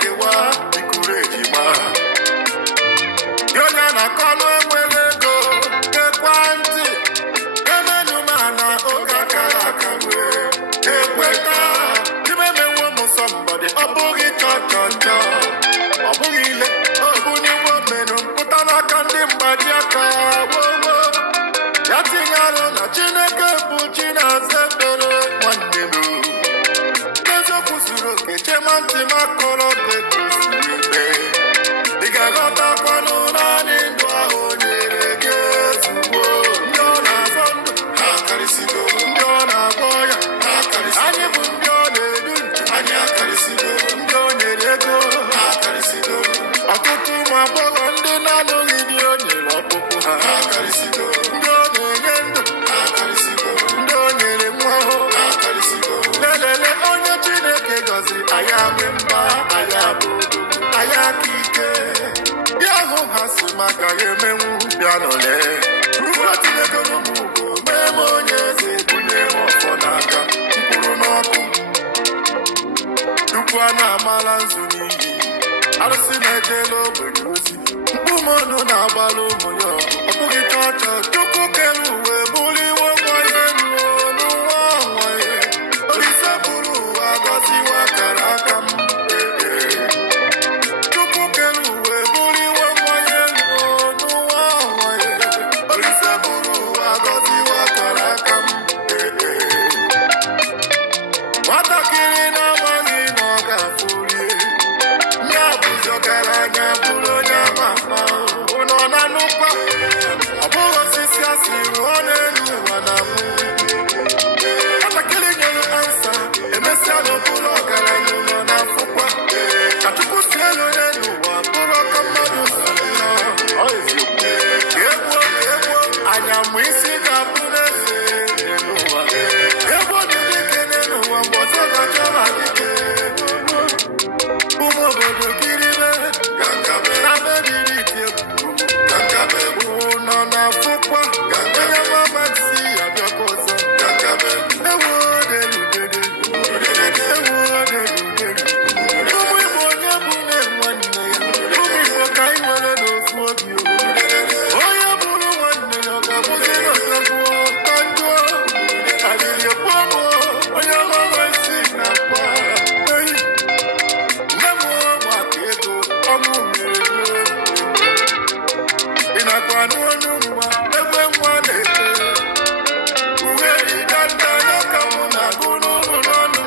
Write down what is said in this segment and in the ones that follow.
kewa ikuru ejima yonya na kono enwelego ekwentị emenumana oge akara akawe ekweta imemewo m somebody ọ bụghị chọchọchọ ọ bụghị ile obuniwo menụ mpụta n'aka ndị mgbaji aka wowo ya tinye arụ na Chineke bụ chi na-aza ekpere nwanne m eziokwu zuru oke chema ntị makọrọ bekusiri ibe ị ga-aghọtakwanụ naanị ndụ ahụ nyere gị ezugbo ndị ọ na-azọ ndụ ha akarịsịgo ndị ọ na-agwọ ya ha akarịsịgo anyị bụ ndị ọ na-edu njem anyị akarịsịgo ndị ọ nyere ego ha akarịsịgo ọtụtụ ụmụ agbọghọ ndị na-alụghị di o nyere ọkpụkpụ ha ha akarịsịgo ndị ọ na-enye ndụ ha akarịsịgo ndị ọ nyere nwa ahụ ha akarịsịgo lelele onye Chineke gọziri anyị amị mba anyị abụ anyị aka ike bịa hụ ha si maka ya emenwu bịa nọle ruo Chineke n'ụmụgo mee m onye eze bunye m ọfọ n'aka mkpụrụ n'ọkụ Chukwu a na-amala nzu n'iyi arụsị na-ejela ogbenye ozi mkpụmọnụ na-agbalụ ụmụ ya ọgụ ọ bụghị chọọchọ Chukwu kere uwe bụrụ iwe nwa ya enuo n'ụwa nwa ya Olise bụrụ ụwa gọziwa akara aka m Chukwu kere uwe bụrụ iwe nwa ya enuo n'ụwa nwa ya Olise bụrụ ụwa gọziwa akara aka m nwatakịrị na-amaghị na ọ ga-afụrie ya bụzi ọgaranya bụrụ onye ama ama ụnọ na nnukwu ọ bụghị osisi asị rụọ n'elu ụwa na mbụ nwatakịrị nyere ansa emesịa n'okpuru ọgaranya ụlọ na afụkwa ka Chukwu si elu n'elu ụwa bụrụ ọka mmadụ si egbuo anya mụ isi ga-abụ n'eze n'elu ụwa egbuo dị dike n'elu ụwa mgbe ọzọ gachara dike ụmụ obodo kiribe na mebiri iti egwu ụnọ na afụkwa onye mamasi abịakwa ọzọ ewu odeludede ụmụ Igbo onye bụ na-enwe nne ya ụmụ Igbo ka anyị nwere n'ofu obi onye bụrụ nwanne ya ọ ga-abụzi n'ọzọgbuo ka njụọ alili ekpuọmụ onye mamasi na akwa nne m maka ego ọnwụ mere ị nakwa n'onu nwa ebe nwa na-eto uwe ịdanda n'aka mụ na-agụ n'ụlọ n'ọnụ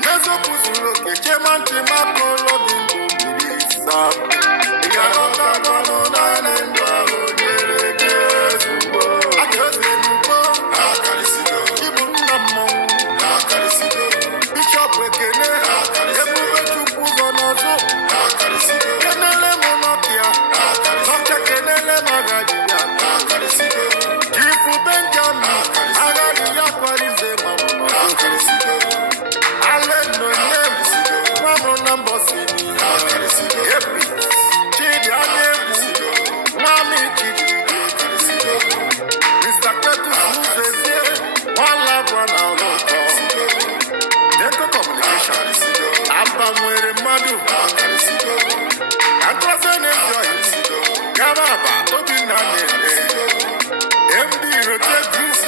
n'eziokwu zuru oke chema ntị makọrọ dị ndụ mmiri saa ị ga-aghọtakwanụ naanị ndụ ahụ nyere gị ezugbo a ga-eze n'ugbo ịbụ nna mmọnwụ Bishọp Ekene Ebube Chukwu ụzọ n'ọzọ kenele m Nokia Nokia kenele m agadi ya Chifu Benjamin agadi ya kwalize mamụ Alennonye mamụ na mbọsi Epi Chidi Adegbu Nwami Chidi Mr. Ketus Muzezie Nwalabwa na ọlọkọ Denko Communication Aba nwere mmadụ Akọze na-enjoy Gababa Obinna na-ere MD Rote Group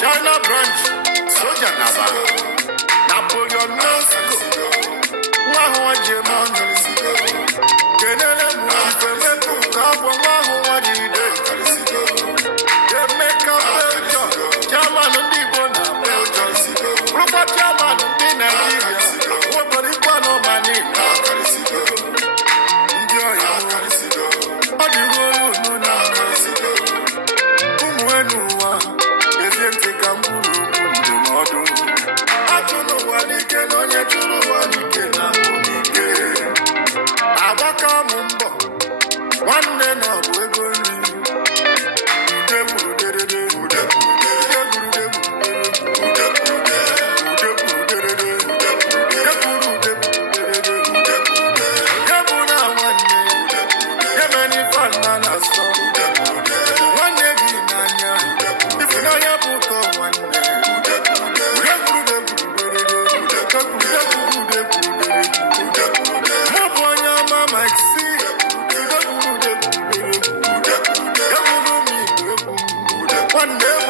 China Branch Soja Naba Napoleon Moscow nwa ahụ nwa jem ọnụ kenele m ifemeku ka abụ nwa ahụ nwa jide Emeka Belgium chairman ndị Igbo na Belgium rụkwa chairman ndị Nigeria obodo ikwa n'ọmani ndị ọya ọ dị ruo unu na ụmụ enu ụwa ezie ntị ka m kwuru okwu ndụmọdụ atụ n'ụwa n'ike na onye tụrụ ụwa n'ike na n'ike agbaka m mbọ nwanne na ọ bụ ego nri nwanne gị n'anya ifunanya bụ ụtọ nwanne